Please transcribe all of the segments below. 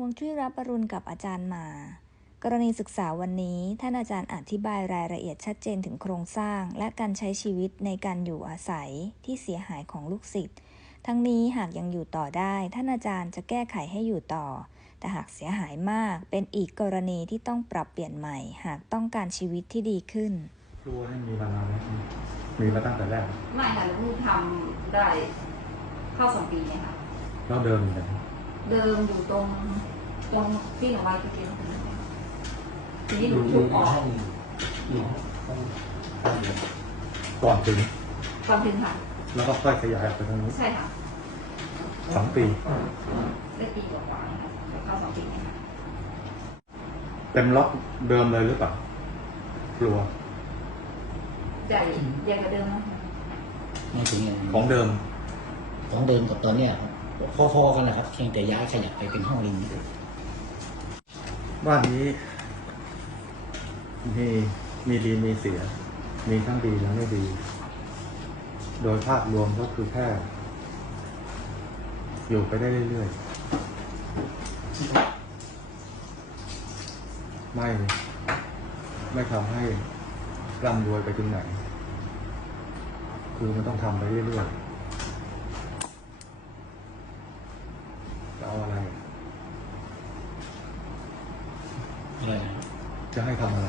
ฮวงจุ้ยรับปรุณกับอาจารย์หมา กรณีศึกษาวันนี้ ท่านอาจารย์อธิบายรายละเอียดชัดเจนถึงโครงสร้าง และการใช้ชีวิตในการอยู่อาศัยที่เสียหายของลูกศิษย์ ทั้งนี้หากยังอยู่ต่อได้ ท่านอาจารย์จะแก้ไขให้อยู่ต่อ แต่หากเสียหายมาก เป็นอีกกรณีที่ต้องปรับเปลี่ยนใหม่ หากต้องการชีวิตที่ดีขึ้นครัวนี่มีมานานไหมมีมาตั้งแต่แรก ไม่ค่ะลูกทำได้เข้าสองปีเนี่ยค่ะแล้วเดิมอยู่ไหน เดิมอยู่ตรงตรงที่หนูไว้ตะกี้ทีนี้หนูถูกออกอยู่ห้องห้องเดียวก่อนถึง ก่อนถึงค่ะ แล้วก็ค่อยขยายออกไปทางนู้นใช่ค่ะสองปี ได้ปีกว่าๆนะคะเดี๋ยวเข้าสองปีเนี่ยค่ะเต็มล็อกเดิมเลยหรือเปล่าครัวใหญ่ใหญ่กว่าเดิมนะ ไม่ถึงอย่างของเดิม ของเดิมกับตอนเนี้ยครับ พอๆกันนะครับเพียงแต่ย้ายขยับไปเป็นห้องลิงบ้านนี้ มีมีดีมีเสีย มีทั้งดีและไม่ดี โดยภาพรวมก็คือแค่ อยู่ไปได้เรื่อยๆ ไม่ ไม่ทำให้ร่ำรวยไปถึงไหน คือมันต้องทำไปเรื่อยๆจะเอาอะไร อะไรนะ จะให้ทำอะไร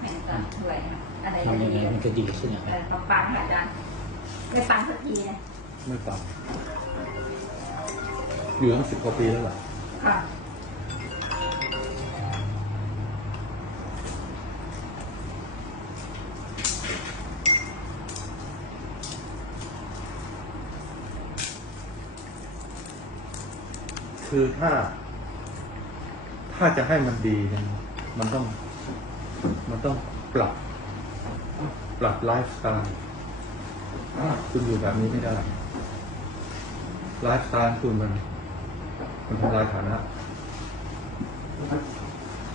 แม่จะเท่าไหร่ค่ะอะไร ทำยังไง ดีมันจะดีขึ้นนะคแต่รับปังๆค่ะอาจารย์ไม่ปังสักทีนะไม่ฟังอยู่ตั้งสิบกว่าปีแล้วเหรอค่ะคือถ้า ถ้าจะให้มันดีเนี่ยมันต้อง มันต้องปรับ ปรับไลฟ์สไตล์คุณอยู่แบบนี้ไม่ได้ไลฟ์สไตล์คุณมันมันทำลายฐานะ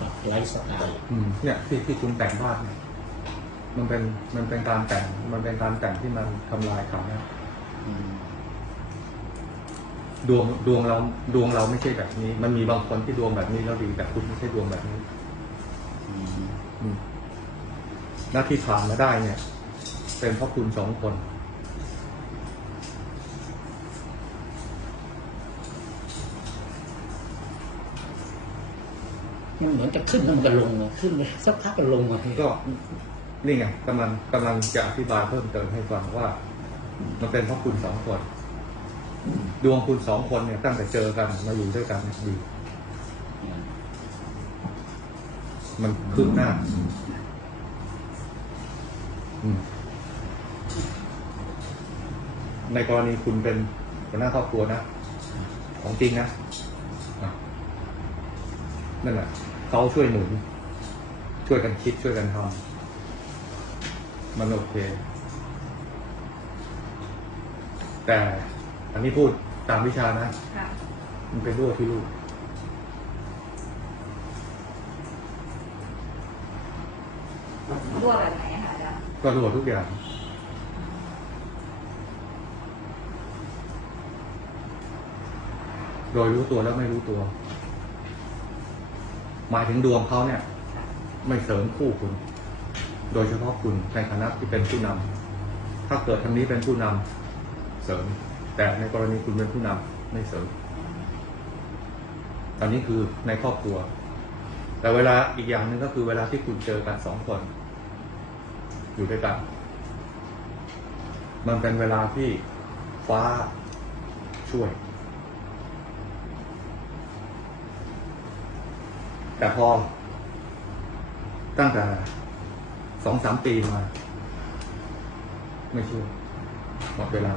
ปรับไลฟ์สไตล์อืมเนี่ยที่ที่คุณแต่งภาพเนี่ยมันเป็นมันเป็นการแต่ง มันเป็นการแต่งที่มันทำลายฐานะอืมดวงดวงเราดวงเราไม่ใช่แบบนี้ มันมีบางคนที่ดวงแบบนี้แล้วดีแต่คุณไม่ใช่ดวงแบบนี้ อืม อืมหน้าที่ผ่านมาได้เนี่ย เป็นเพราะคุณสองคน มันเหมือนจะขึ้นแล้วมันก็ลงอะขึ้นไปสักพักก็ลงมาก็นี่ไงกำลังกำลังจะอธิบายเพิ่มเติมให้ฟังว่า มันเป็นเพราะคุณสองคน ดวงคุณสองคนเนี่ยตั้งแต่เจอกันมาอยู่ด้วยกันเนี่ยดีมันคืบหน้าอืม ในกรณีคุณเป็นหัวหน้าครอบครัวนะ ของจริงนะอะนั่นแหละเขาช่วยหนุนช่วยกันคิดช่วยกันทำมันโอเค แต่อันนี้พูดตามวิชานะค่ะมันเป็นรั่วที่ลูกรั่วแบบไหน อะค่ะอาก็รั่วทุกอย่าง โดยรู้ตัวแล้วไม่รู้ตัว หมายถึงดวงเขาเนี่ย ไม่เสริมคู่คุณ โดยเฉพาะคุณในฐานะที่เป็นผู้นำถ้าเกิดทางนี้เป็นผู้นำเสริม แต่ในกรณีคุณเป็นผู้นำไม่เสริมอันนี้คือในครอบครัว แต่เวลาอีกอย่างหนึ่งก็คือเวลาที่คุณเจอกันสองคน อยู่ด้วยกัน มันเป็นเวลาที่ฟ้าช่วย แต่พอ ตั้งแต่สองสามปีมา ไม่ช่วยหมดเวลา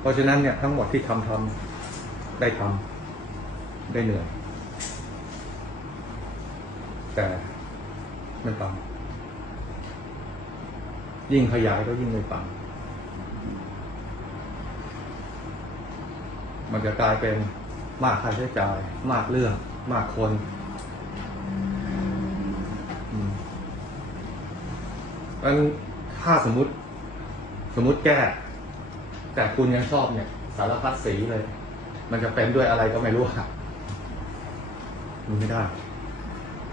เพราะฉะนั้นเนี่ยทั้งหมดที่ทำทำได้ทำได้เหนื่อย แต่ไม่ปังยิ่งขยายก็ยิ่งไม่ปังมันจะกลายเป็นมากค่าใช้จ่าย มากเรื่อง มากคน มันถ้าสมมุติ สมมุติแก้ แต่คุณยังชอบเนี่ย สารพัดสีเลย มันจะเป็นด้วยอะไรก็ไม่รู้อะดูไม่ได้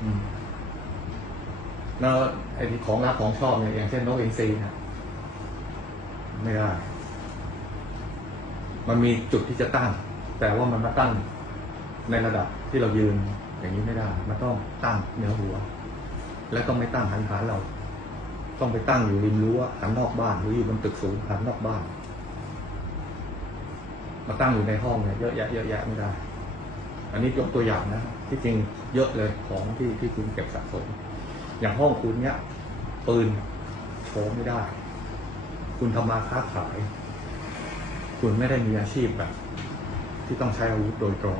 อืม แล้วไอ้ที่ของรักของชอบเนี่ยอย่างเช่นนกอินทรีนะไม่ได้ มันมีจุดที่จะตั้ง แต่ว่ามันมาตั้งในระดับที่เรายืนอย่างนี้ไม่ได้ มันต้องตั้งเหนือหัว และต้องไม่ตั้งหันหาเรา ต้องไปตั้งอยู่ริมรั้วหันนอกบ้านหรืออยู่บนตึกสูงหันนอกบ้าน มาตั้งอยู่ในห้องเนี่ยเยอะแยะเยอะแยะไม่ได้ อันนี้ยกตัวอย่างนะที่จริงเยอะเลยของที่ที่คุณเก็บสะสม อย่างห้องคุณเนี่ยปืนโชว์ไม่ได้ คุณทำมาค้าขาย คุณไม่ได้มีอาชีพแบบ ที่ต้องใช้อาวุธโดยตรง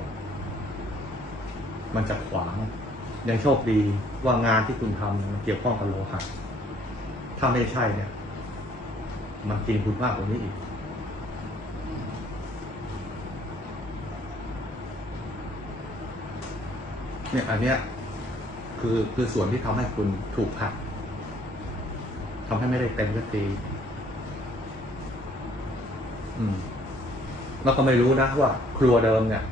มันจะขวางยังโชคดีว่างานที่คุณทำเนี่ยมันเกี่ยวข้องกับโลหะถ้าไม่ใช่เนี่ย มันกินคุณมากกว่านี้อีกเนี่ยอันเนี้ย คือคือส่วนที่ทำให้คุณถูกหักทำให้ไม่ได้เต็มสักทีอืม แล้วก็ไม่รู้นะว่า ครัวเดิมเนี่ย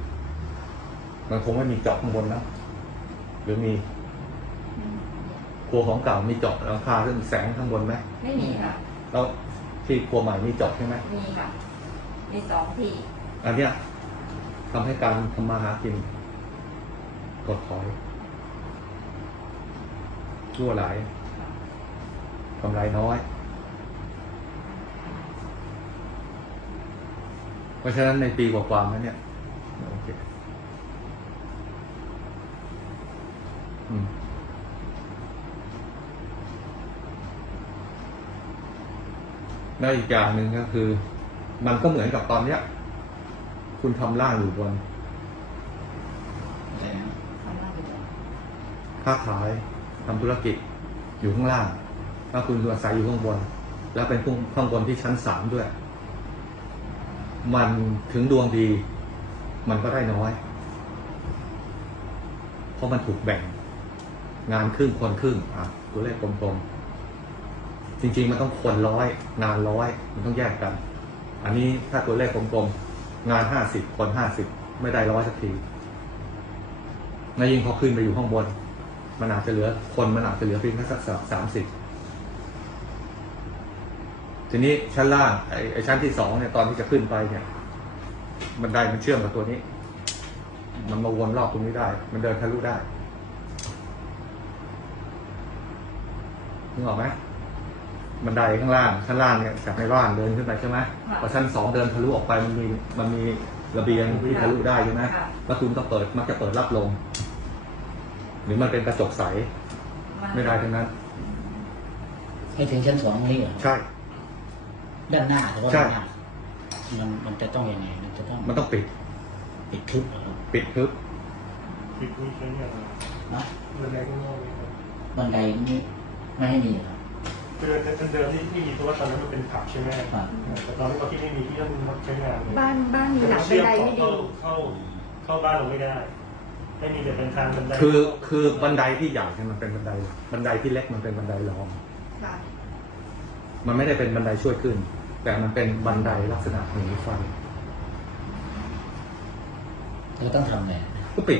มันคงไม่มีเจาะข้างบนนะหรือมีครัวของเก่ามีเจาะหลังคาเรื่องแสงข้างบนไหมไม่มีค่ะแล้วที่ครัวใหม่มีเจาะใช่ไหมมีค่ะมีสองที่อันเนี้ยทำให้การทำมาหากินถดถอย รั่วไหลกำไรน้อย เพราะฉะนั้นในปีกว่าๆนั้นเนี่ยโอเคอืมแล้วอีกอย่างหนึ่งก็คือ มันก็เหมือนกับตอนเนี้ย คุณทำล่างอยู่บนแต่ทำหน้าอยู่ตรงค้าขาย ทำธุรกิจอยู่ข้างล่าง ถ้าคุณอาศัยอยู่ข้างบน แล้วเป็นข้างบนที่ชั้นสามด้วย มันถึงดวงดี มันก็ได้น้อย เพราะมันถูกแบ่ง งานครึ่งคนครึ่งอะตัวเลขกลมๆ จริง ๆ มันต้องคนร้อย งานร้อย มันต้องแยกกัน อันนี้ถ้าตัวเลขกลมๆ งานห้าสิบคนห้าสิบไม่ได้ร้อยสักที แล้วยิ่งพอขึ้นไปอยู่ข้างบน มันอาจจะเหลือคนมันอาจจะเหลือเพียงแค่สักสามสิบทีนี้ชั้นล่างไอ้ไอ้ชั้นที่สองเนี่ยตอนที่จะขึ้นไปเนี่ย มันได้มันเชื่อมกับตัวนี้ มันมาวนรอบตรงนี้ได้ มันเดินทะลุได้นึกออกไหมบันไดข้างล่างชั้นล่างเนี่ยจากในบ้านเดินขึ้นไปใช่ไหมพอชั้นสองเดินทะลุออกไปมันมีมันมีระเบียงที่ทะลุได้ใช่ไหมค่ะประตูก็เปิดมักจะเปิดรับลม หรือมันเป็นกระจกใสนไม่ได้ทั้งนั้น ให้ถึงชั้นสองนี่เหรอใช่ ด้านหน้าแต่ว่าใช่ ด้านหน้ามันมันจะต้องยังไงมันจะต้องมันต้องปิด ปิดทึบเหรอครับปิดทึบปิดนี้ใช้เนี่ยนะนะบันไดข้างนอกนี่ครับบันไดนี่ไม่ให้มีเหรอครับคือแต่เดิมที่ที่มีเพราะว่าตอนนั้นมันเป็นผับใช่ไหมครับแต่ตอนนี้พอที่ไม่มีที่ต้องใช้งานเลยบ้านบ้านมีหลังบัเชื่นอมไดต่อไม่ดีเข้าเข้าเข้าบ้านเราไม่ได้ ไม่มีแต่เป็นทางบันไดคือคือบันไดที่ใหญ่เนี่ยมันเป็นบันได บันไดที่เล็กมันเป็นบันไดรอง ค่ะมันไม่ได้เป็นบันไดช่วยขึ้น แต่มันเป็นบันไดลักษณะหนีไฟเราต้องทำไงก็ปิด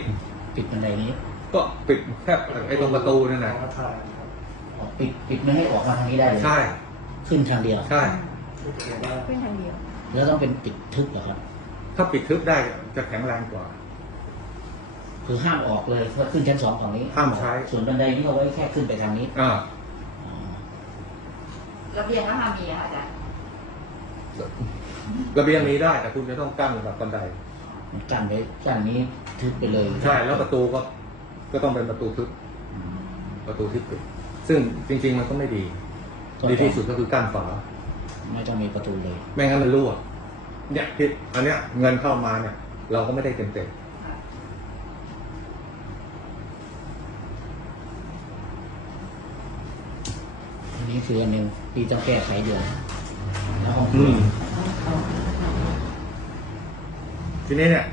ปิดบันไดนี้ก็ปิดแค่ไอ้ตรงประตูนั่นแหละของอาคารครับอ๋อปิดปิดไม่ให้ออกมาทางนี้ได้เลยใช่ขึ้นทางเดียวใช่คือเขียนว่า ขึ้นทางเดียว แล้วต้องเป็นปิดทึบเหรอครับ ถ้าปิดทึบได้จะแข็งแรงกว่า คือห้ามออกเลยเพราะขึ้นชั้นสองฝั่งนี้ห้ามใช้ ส่วนบันไดนี่เอาไว้แค่ขึ้นไปทางนี้อ่าอ๋อระเบียงก็ห้ามมีอะค่ะอาจารย์ระเบียงนี้ได้แต่คุณจะต้องกั้นแบบบันได มันกั้นไว้กั้นนี้ทึบไปเลยใช่แล้วประตูก็ก็ต้องเป็นประตูทึบอืมประตูที่ปิดซึ่งจริง ๆ มันก็ไม่ดีดีที่สุดก็คือกั้นฝา ไม่ต้องมีประตูเลย ไม่งั้นมันรั่วเนี่ยที่อันเนี้ยเงินเข้ามาเนี่ย เราก็ไม่ได้เต็มเต็มค่ นนี้คืออันหนึ่งที่ต้องแก้ไขอยู่แล้วห้องๆอืมทีนี้เนี่ย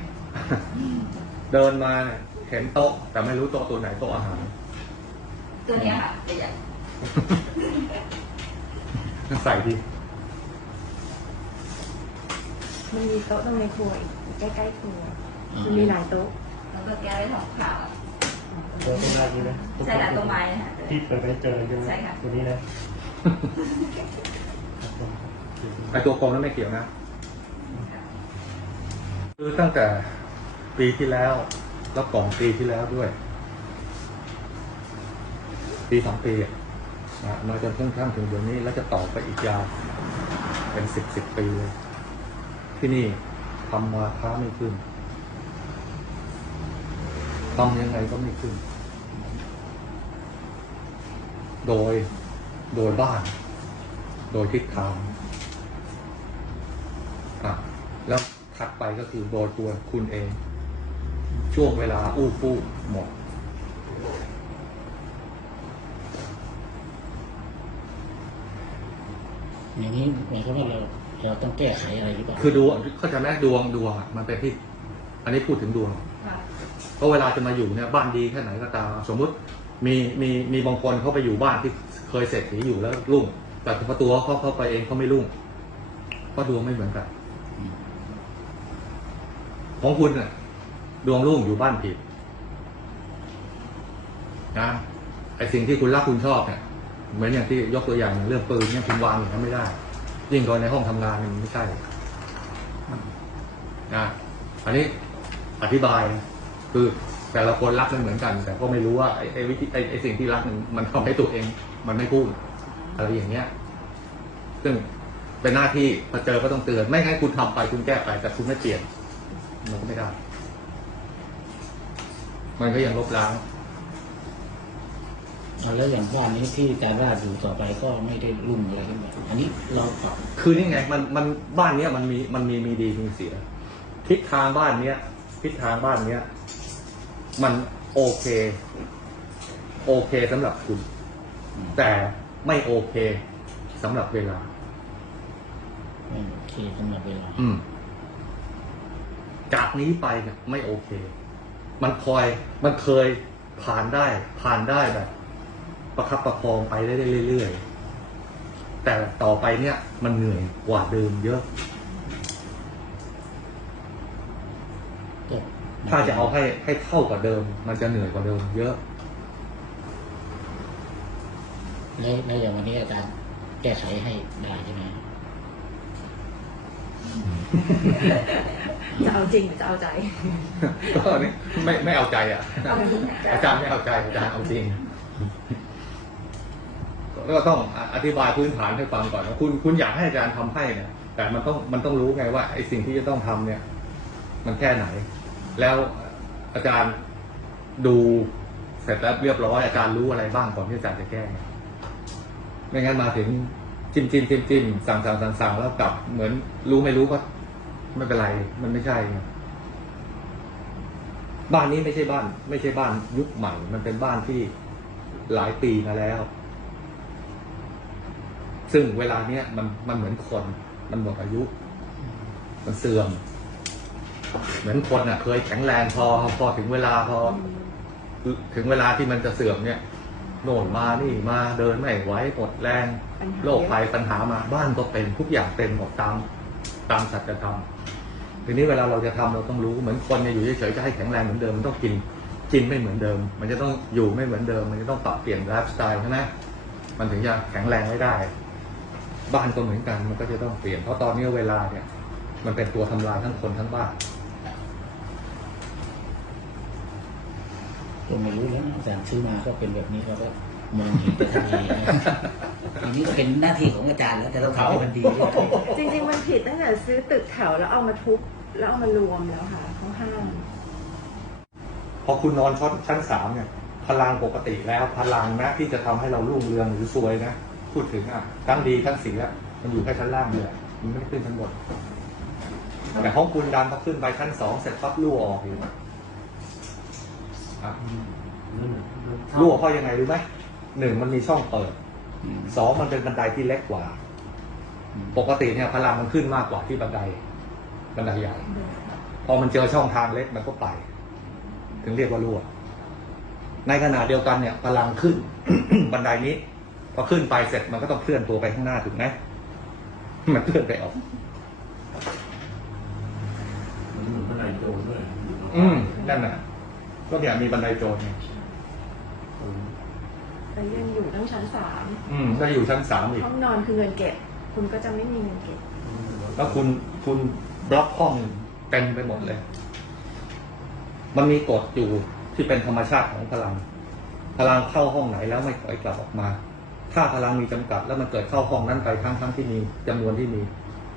เดินมาเนี่ยเห็นโต๊ะ แต่ไม่รู้โต๊ะตัวไหนโต๊ะอาหาร ตัวเนี้ยค่ะใหญ่ใส่ดีมันมีโต๊ะตรงในครัวอีกใกล้ๆครัวอ่ามันมีหลายโต๊ะ แล้วก็แก้ไว้ทำข่าว เจอตรงแรกนี้นะใช่ค่ะตรงไม้นะคะที่เปิดไปเจอใช่ไหมใช่ค่ะ ตัวนี้นะไอตัวกลมนั้นไม่เกี่ยวนะ คือตั้งแต่ปีที่แล้วแล้วก่อนปีที่แล้วด้วย ปีสองปีอะนะมาจนค่อนข้างถึงเดี๋ยวนี้ แล้วจะต่อไปอีกยาวเป็นสิบสิบปีเลย ที่นี่ทำมาค้าไม่ขึ้น ทำยังไงก็ไม่ขึ้น โดย โดยบ้าน โดยทิศทางอะแล้วถัดไปก็คือโดยตัวคุณเอง ช่วงเวลาอู้ฟู่หมดอย่างนี้หมายความว่าเราเราต้องแก้ไขอะไรหรือเปล่าคือดวงเข้าใจไหมดวงดวงอะมันเป็นที่ อันนี้พูดถึงดวง ค่ะเวลาจะมาอยู่เนี่ยบ้านดีแค่ไหนก็ตาม สมมุติมีมีมีบางคนเขาไปอยู่บ้านที่เคยเสร็จถีอยู่แล้วรุ่ง แต่พอตัวเขาเข้าไปเองเขาไม่รุ่งเพราะดวงไม่เหมือนกัน ของคุณน่ะ ดวงรุ่งอยู่บ้านผิดนะไอสิ่งที่คุณรักคุณชอบเนี่ยเหมือนอย่างที่ยกตัวอย่างเรื่องปืนเนี่ยคุณวางอย่างนั้นไม่ได้ ยิ่งกว่าในห้องทำงานนี่ยมันไม่ใช่นะอันนี้อธิบาย คือแต่ละคนรักไม่เหมือนกัน แต่ก็ไม่รู้ว่าไอ้ไอ้วิธีไอ้ไอ้สิ่งที่รักมันมันทำให้ตัวเอง มันไม่พุ่งอะไรอย่างเงี้ย ซึ่งเป็นหน้าที่พอเจอก็ต้องเตือน ไม่งั้นคุณทำไปคุณแก้ไป แต่คุณไม่เปลี่ยน มันก็ไม่ได้ มันก็ยังลบล้างเอาแล้วอย่างบ้านนี้ที่อาจารย์ว่าอยู่ต่อไปก็ไม่ได้รุ่งอะไรขึ้นมาอันนี้เราปรับคือนี่ไงมันมันบ้านเนี้ยมันมีมันมีมีดีมีเสียทิศทางบ้านเนี้ยทิศทางบ้านเนี้ย มันโอเค โอเคสำหรับคุณ แต่ไม่โอเคสำหรับเวลา ไม่โอเคสำหรับเวลา อืม จากนี้ไปเนี่ยไม่โอเค มันคอย มันเคยผ่านได้ ผ่านได้แบบ ประคับประคองไปได้เรื่อยๆแต่ต่อไปเนี่ย มันเหนื่อยกว่าเดิมเยอะ ถ้าจะเอาให้ให้เท่ากับเดิม มันจะเหนื่อยกว่าเดิม เยอะ แล้วแล้วอย่างวันนี้อาจารย์แก้ไขให้ได้ใช่ไหมจะเอาจริงหรือจะเอาใจ ก็อันนี้ไม่ไม่เอาใจอะ เอาจริงอาจารย์ไม่เอาใจอาจารย์เอาจริง แล้วก็ต้องอธิบายพื้นฐานให้ฟังก่อนว่าคุณคุณอยากให้อาจารย์ทำให้เนี่ยแต่มันต้องมันต้องรู้ไงว่าไอ้สิ่งที่จะต้องทำเนี่ย มันแค่ไหน แล้วอาจารย์ดูเสร็จแล้วเรียบร้อยอาจารย์รู้อะไรบ้างก่อนที่อาจารย์จะแก้ไงไม่งั้นมาถึงจิ้มจิ้มจิ้มจิ้มสั่งสั่งสั่งสั่งแล้วกลับเหมือนรู้ไม่รู้ก็ไม่เป็นไร มันไม่ใช่บ้านนี้ไม่ใช่บ้าน ไม่ใช่บ้านยุคใหม่ มันเป็นบ้านที่หลายปีมาแล้ว ซึ่งเวลาเนี้ยมันมันเหมือนคน มันหมดอายุ มันเสื่อม เหมือนคนอะ เคยแข็งแรงพอพอถึงเวลาพอ ถึงเวลาที่มันจะเสื่อมเนี่ย โน่นมานี่มาเดินไม่ไหวหมดแรงปัญหาโรคภัยปัญหามาบ้านก็เป็นทุกอย่างเป็นหมดตามตามสัจธรรมทีนี้เวลาเราจะทำเราต้องรู้เหมือนคนเนี่ยอยู่เฉยๆจะให้แข็งแรงเหมือนเดิมมันต้องกินกินไม่เหมือนเดิม มันจะต้องอยู่ไม่เหมือนเดิม มันจะต้องปรับเปลี่ยนไลฟ์สไตล์ใช่ไหมมันถึงจะแข็งแรงไม่ได้ บ้านก็เหมือนกันมันก็จะต้องเปลี่ยนเพราะตอนนี้เวลาเนี่ย มันเป็นตัวทำลายทั้งคนทั้งบ้าน ก็ไม่รู้แล้วนะอาจารย์ซื้อมาก็เป็นแบบนี้เราก็มองเห็นแต่ทันทีนะทีนี้ก็เป็นหน้าที่ของอาจารย์แล้วแต่เราทำให้มันดีด้วยจริงๆมันผิดตั้งแต่ซื้อตึกแถวแล้วเอามาทุบแล้วเอามารวมแล้วค่ะเขาห้ามพอคุณนอนชั้นชั้นสามเนี่ยพลังปกติแล้วพลังนะที่จะทำให้เรารุ่งเรืองหรือซวยนะพูดถึงอะทั้งดีทั้งเสียมันอยู่แค่ชั้นล่างเลยมันไม่ได้ขึ้นชั้นบนแต่ห้องคุณดันพอขึ้นไปชั้นสองเสร็จปั๊บรั่วออกอยู่ อะรั่วเพราะยังไงรู้ไหมหนึ่งมันมีช่องเปิดอืมสองมันเป็นบันไดที่เล็กกว่า ปกติเนี่ยพลังมันขึ้นมากกว่าที่บันไดบันไดใหญ่ พอมันเจอช่องทางเล็กมันก็ไป ถึงเรียกว่ารั่ว ในขณะเดียวกันเนี่ยพลังขึ้น บันไดนี้พอขึ้นไปเสร็จมันก็ต้องเคลื่อนตัวไปข้างหน้าถูกไหมมันเคลื่อนไปออกรด้วยอืมนั่นน่ะ ก็เนี่ยมีบันไดโจรไงแล้วยังอยู่ตั้งชั้นสามอืมถ้าอยู่ชั้นสามอีก ห้องนอนคือเงินเก็บ คุณก็จะไม่มีเงินเก็บ แล้วคุณคุณบล็อกห้องเต็มไปหมดเลย มันมีกฎอยู่ที่เป็นธรรมชาติของพลัง พลังเข้าห้องไหนแล้วไม่ถอยกลับออกมา ถ้าพลังมีจำกัด แล้วมันเกิดเข้าห้องนั้นไปทั้งทั้งที่มีจำนวนที่มี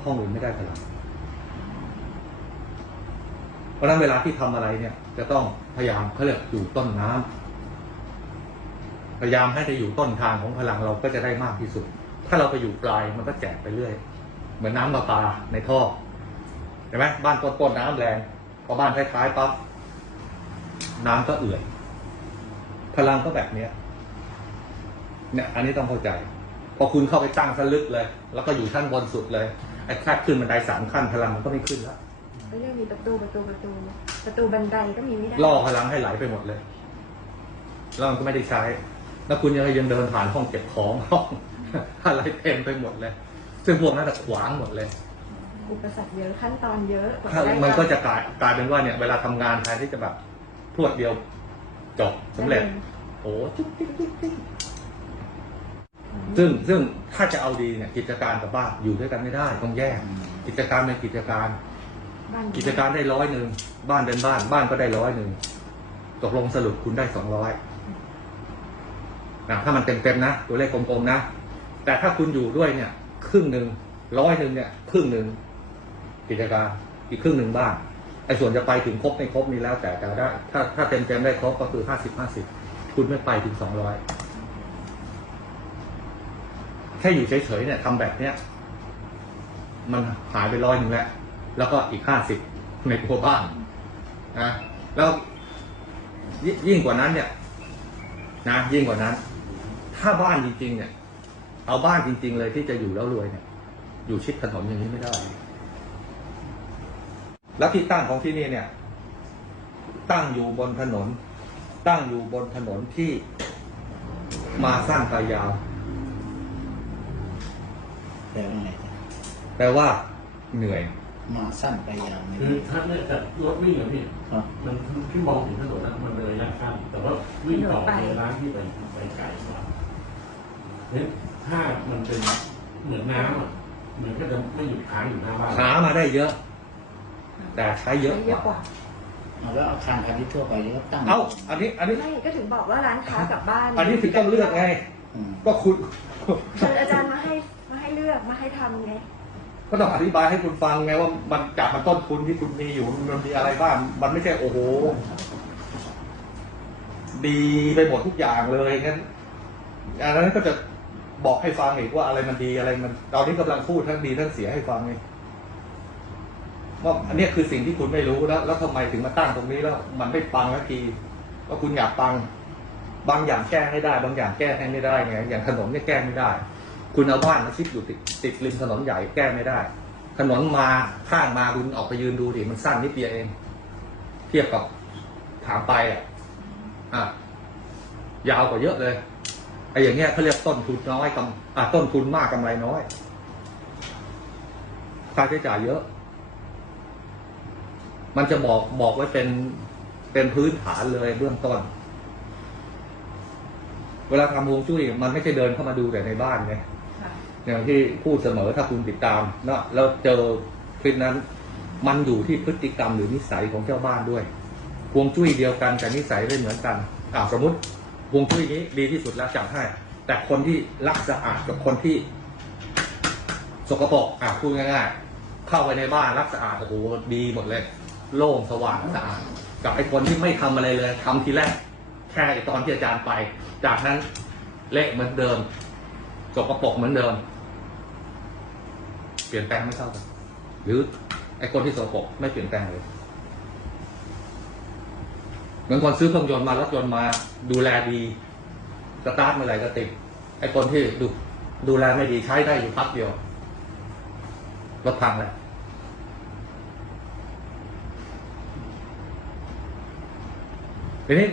ห้องอื่นไม่ได้พลังเพ ราะฉะนั้นเวลาที่ทำอะไรเนี่ย จะต้องพยายามเขาเรียกอยู่ต้นน้ำพยายามให้ได้อยู่ต้นทางของพลังเราก็จะได้มากที่สุด ถ้าเราไปอยู่ปลายมันก็แจกไปเรื่อย เหมือนน้ำประปาในท่อเห็นไหมบ้านต้นๆน้ำแรงพอบ้านท้ายๆปั๊บน้ำก็เอื่อย พลังก็แบบเนี้ยเนี่ย อันนี้ต้องเข้าใจ พอคุณเข้าไปตั้งสลึกเลย แล้วก็อยู่ขั้นบนสุดเลยไอ้แค่ขึ้นบันไดสามขั้นพลังมันก็ไม่ขึ้นแล้ว ก็ยังมีประตูประตูประตู ประตูบันไดก็มีไม่ได้ ล่อพลังให้ไหลไปหมดเลย แล้วมันก็ไม่ได้ใช้ แล้วคุณยังยังเดินผ่านห้องเก็บของห้องอะไรเต็มไปหมดเลย ซึ่งพวกนั้นจะขวางหมดเลย อุปสรรคเยอะขั้นตอนเยอะว่าถ้าได้มันก็จะกลายกลายเป็นว่าเนี่ย เวลาทำงานแทนที่จะแบบพรวดเดียวจบสำเร็จโอ้จุ๊กจิ๊กจิ๊กจิ๊กซึ่งซึ่งถ้าจะเอาดีเนี่ยกิจการกับบ้านอยู่ด้วยกันไม่ได้ต้องแยก กิจการเป็นกิจการบ้าน กิจการได้ร้อยหนึ่งบ้านเป็นบ้าน บ้านก็ได้ร้อยหนึ่งตกลงสรุปคุณได้สองร้อยนะถ้ามันเต็มๆนะตัวเลขกลมๆนะ แต่ถ้าคุณอยู่ด้วยเนี่ย ครึ่งหนึ่งร้อยหนึ่งเนี่ย ครึ่งหนึ่งกิจการอีกครึ่งหนึ่งบ้านไอ้ส่วนจะไปถึงครบไม่ครบนี่แล้ว แต่จะได้ ถ้าถ้าเต็มๆได้ครบก็คือห้าสิบห้าสิบคุณไม่ไปถึงสองร้อยแค่อยู่เฉยๆเนี่ยทำแบบเนี้ย มันหายไปร้อยหนึ่งแล้ว แล้วก็อีกห้าสิบในตัวบ้านนะแล้วยยิ่งกว่านั้นเนี่ยนะยิ่งกว่านั้น ถ้าบ้านจริง ๆ เนี่ย เอาบ้านจริง ๆ เลยที่จะอยู่แล้วรวยเนี่ย อยู่ชิดถนนอย่างนี้ไม่ได้ แล้วที่ตั้งของที่นี่เนี่ย ตั้งอยู่บนถนน ตั้งอยู่บนถนนที่มาสร้างกายาวแปลว่าไงจ๊ะแปลว่าเหนื่อย มาสั้นไปยาวไม่คือถ้าเนี่ยแต่รถวิ่งอะพี่ครับมันพี่มองเห็นถนนนะมันเป็นระยะสั้นแต่ว่าวิ่งต่อในร้านที่ไปไปไกลกว่าเนี่ยถ้ามันเป็นเหมือนน้ำอะเหมือนก็จะไม่หยุดค้างอยู่หน้าบ้านหามาได้เยอะ แต่ใช้เยอะเยอะกกว่าว่าเอาแล้วอาคารพาณิชย์ทั่วไปนี่ก็ตั้งเอ้าอันนี้ อันนี้ไม่ก็ถึงบอกว่าร้านค้ากับบ้าน อันนี้ถึงต้องเลือกไงอืมก็คุณเชิญอาจารย์มาให้มาให้เลือกมาให้ทำไง ก็ต้องอธิบายให้คุณฟังไงว่ามันจากมันต้นทุนที่คุณมีอยู่มันมีอะไรบ้าง มันไม่ใช่โอ้โห ดีไปหมดทุกอย่างเลยงั้นอันนั้นก็จะบอกให้ฟังอีกว่าอะไรมันดีอะไรมันตอนนี้กำลังพูดทั้งดีทั้งเสียให้ฟังไงว่าอันนี้คือสิ่งที่คุณไม่รู้แล้ว แล้วทำไมถึงมาตั้งตรงนี้แล้ว มันไม่ปังสักทีว่าคุณอยากปัง บางอย่างแก้ให้ได้ บางอย่างแก้ให้ไม่ได้ไงอย่างถนนเนี่ยแก้ไม่ได้ คุณเอาบ้านมาชิดอยู่ติดติดริมถนนใหญ่แก้ไม่ได้ ถนนมาข้างมาคุณออกไปยืนดูดิมันสั้นนิดเดียวเอง เทียบกับถามไปอะอะยาวกว่าเยอะเลยไอ้อย่างเงี้ยเขาเรียกต้นทุนน้อยกำอะต้นทุนมากกำไรน้อยค่าใช้จ่ายเยอะ มันจะบอกบอกไว้เป็นเป็นพื้นฐานเลยเบื้องต้น เวลาทำฮวงจุ้ยมันไม่ใช่เดินเข้ามาดูแต่ในบ้านไง อย่างที่พูดเสมอถ้าคุณติดตามเนาะแล้วเจอคลิปนั้น มันอยู่ที่พฤติกรรมหรือนิสัยของเจ้าบ้านด้วยฮวงจุ้ยเดียวกันแต่นิสัยไม่เหมือนกันอ่าสมมติฮวงจุ้ยนี้ดีที่สุดแล้วจัดให้ แต่คนที่รักสะอาดกับคนที่ สกปรกอะพูดง่ายๆเข้าไปในบ้านรักสะอาดโอ้โหดีหมดเลย โล่งสว่างสะอาดกับไอ้คนที่ไม่ทำอะไรเลยทำทีแรกแค่ตอนที่อาจารย์ไป จากนั้นเละเหมือนเดิมสกปรกเหมือนเดิม เปลี่ยนแปลงไม่เท่ากันหรือไอ้คนที่สกปรกไม่เปลี่ยนแปลงเลยเหมือนคนซื้อเครื่องยนต์มารถยนต์มา ดูแลดีสตาร์ทเมื่อไหร่ก็ติดไอ้คนที่ดูดูแลไม่ดีใช้ได้อยู่พักเดียวรถพังแล้วทีนี้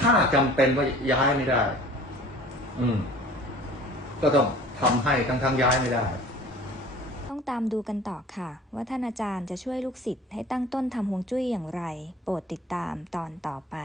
ถ้าจำเป็นว่าย้ายไม่ได้ อืม ก็ต้องทำให้ทั้งทั้งๆย้ายไม่ได้ ตามดูกันต่อค่ะ ว่าท่านอาจารย์จะช่วยลูกศิษย์ให้ตั้งต้นทำฮวงจุ้ยอย่างไร โปรดติดตามตอนต่อไป